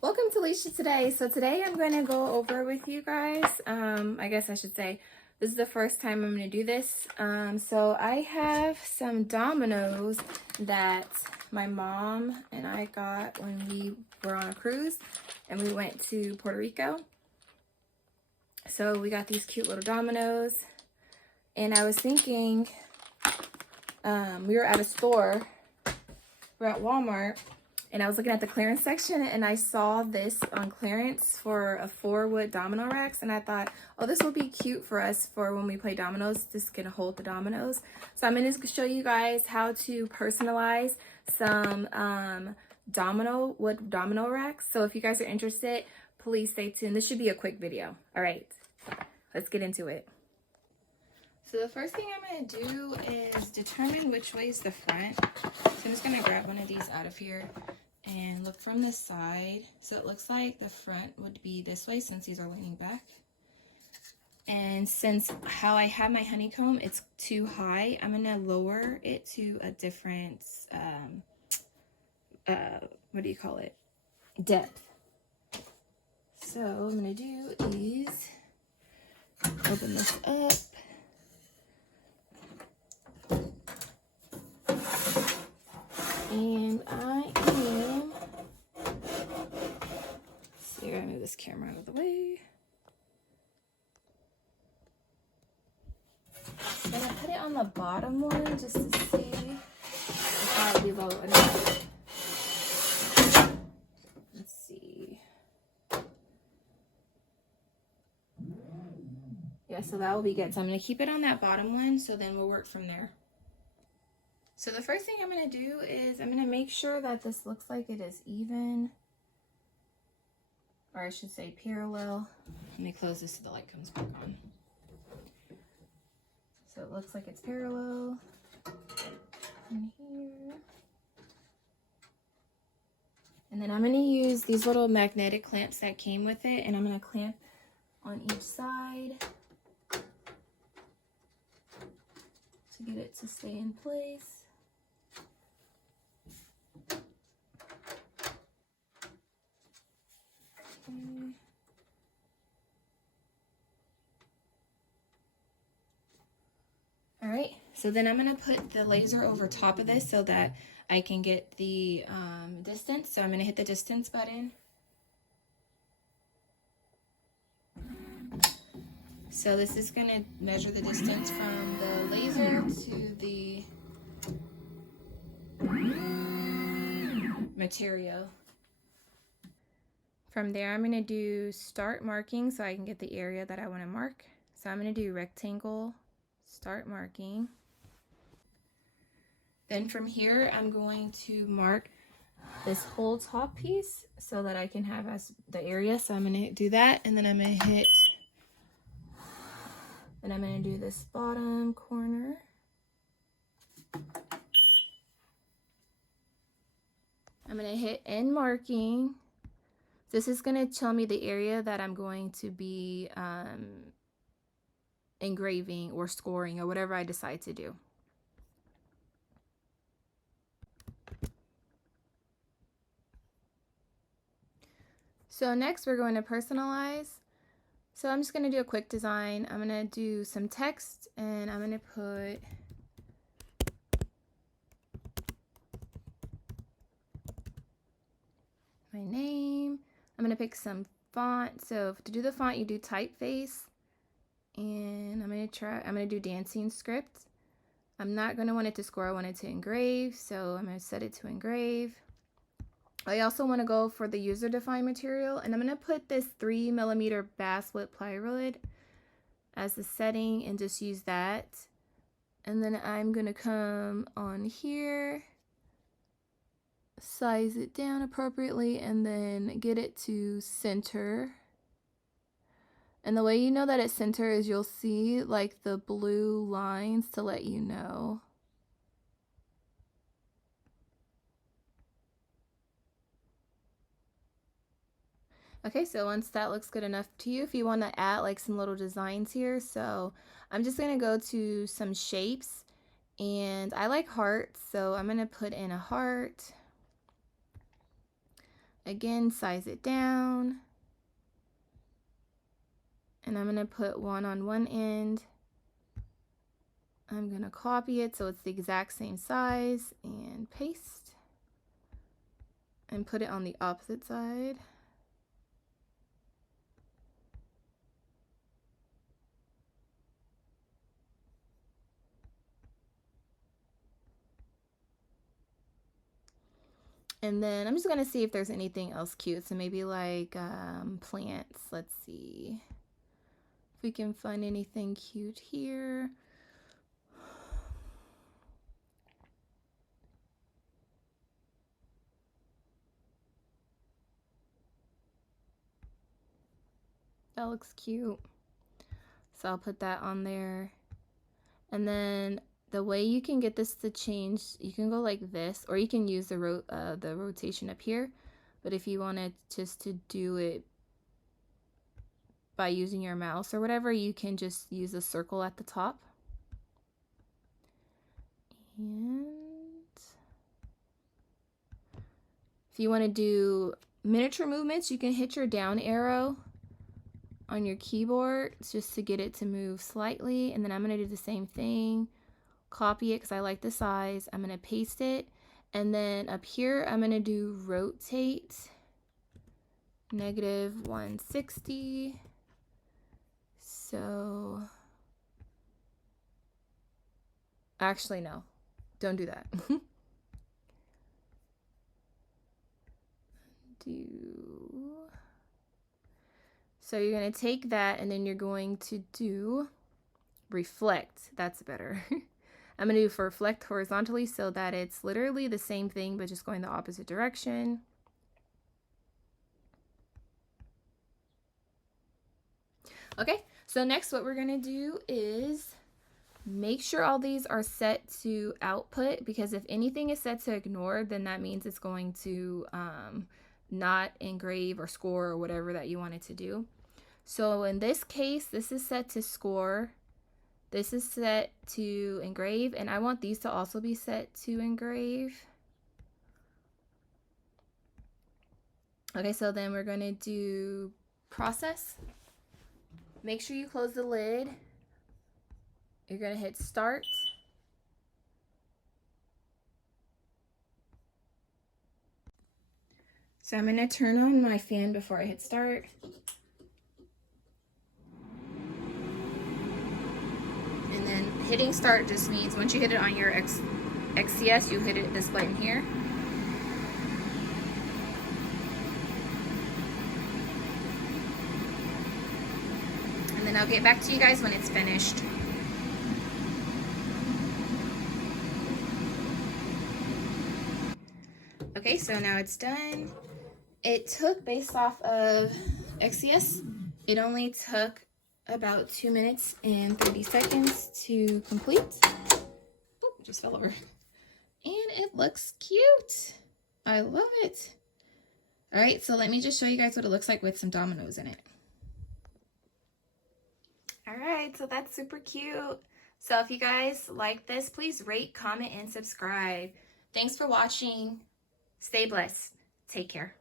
Welcome to Alicia Today. So today I'm going to go over with you guys, I guess I should say, this is the first time I'm going to do this. So I have some dominoes that my mom and I got when we were on a cruise and we went to Puerto Rico. So we got these cute little dominoes, and I was thinking, we were at a store, we're at Walmart, and I was looking at the clearance section and I saw this on clearance for a 4-wood domino racks, and I thought, oh, this will be cute for us for when we play dominoes. This can hold the dominoes. So I'm going to show you guys how to personalize some wood domino racks. So if you guys are interested, please stay tuned. This should be a quick video. All right, let's get into it. So the first thing I'm going to do is determine which way is the front. So I'm just going to grab one of these out of here and look from the side. So it looks like the front would be this way since these are leaning back. And since how I have my honeycomb, it's too high, I'm going to lower it to a different, what do you call it? Depth. So what I'm going to do is open this up. And I am, see, I move this camera out of the way. I'm gonna put it on the bottom one just to see if I'll be low enough. Let's see. Yeah, so that will be good. So I'm gonna keep it on that bottom one, so then we'll work from there. So the first thing I'm going to do is I'm going to make sure that this looks like it is even, or I should say parallel. Let me close this so the light comes back on. So it looks like it's parallel in here. And then I'm going to use these little magnetic clamps that came with it, and I'm going to clamp on each side to get it to stay in place. All right, so then I'm going to put the laser over top of this so that I can get the distance. So I'm going to hit the distance button. So this is going to measure the distance from the laser to the material. From there, I'm going to do start marking so I can get the area that I want to mark. So I'm going to do rectangle, start marking. Then from here, I'm going to mark this whole top piece so that I can have as the area. So I'm going to do that, and then I'm going to hit, and I'm going to do this bottom corner. I'm going to hit end marking. This is going to tell me the area that I'm going to be engraving or scoring or whatever I decide to do. So next we're going to personalize. So I'm just going to do a quick design. I'm going to do some text, and I'm going to put my name. I'm going to pick some font. So to do the font, you do typeface. And I'm going to do dancing script. I'm not going to want it to score. I want it to engrave. So I'm going to set it to engrave. I also want to go for the user-defined material. And I'm going to put this 3mm basswood plywood as the setting and just use that. And then I'm going to come on here, size it down appropriately, and then get it to center. And the way you know that it's center is you'll see like the blue lines to let you know. Okay, so once that looks good enough to you, if you want to add like some little designs here, so I'm just going to go to some shapes, and I like hearts, so I'm going to put in a heart. again, size it down. And I'm gonna put one on one end. I'm gonna copy it so it's the exact same size and paste. And put it on the opposite side. And then I'm just gonna see if there's anything else cute. So maybe like plants. Let's see if we can find anything cute here. That looks cute. So I'll put that on there. And then the way you can get this to change, you can go like this, or you can use the rotation up here. But if you wanted just to do it by using your mouse or whatever, you can just use a circle at the top. And if you want to do miniature movements, you can hit your down arrow on your keyboard just to get it to move slightly. And then I'm going to do the same thing, copy it because I like the size. I'm going to paste it, and then up here I'm going to do rotate -160. So actually no, don't do that. So you're going to take that, and then you're going to do reflect. That's better. I'm going to do for reflect horizontally so that it's literally the same thing but just going the opposite direction. Okay, so next what we're going to do is make sure all these are set to output, because if anything is set to ignore, then that means it's going to not engrave or score or whatever that you want it to do. So in this case, this is set to score, this is set to engrave, and I want these to also be set to engrave. Okay, so then we're going to do process. Make sure you close the lid. You're going to hit start. So I'm going to turn on my fan before I hit start. And then hitting start just means once you hit it on your XCS, you hit it this button here. And then I'll get back to you guys when it's finished. Okay, so now it's done. It took, based off of XCS, it only took about 2 minutes and 30 seconds to complete. Oh, it just fell over. And it looks cute. I love it. All right, so let me just show you guys what it looks like with some dominoes in it. All right, so that's super cute. So if you guys like this, please rate, comment, and subscribe. Thanks for watching. Stay blessed. Take care.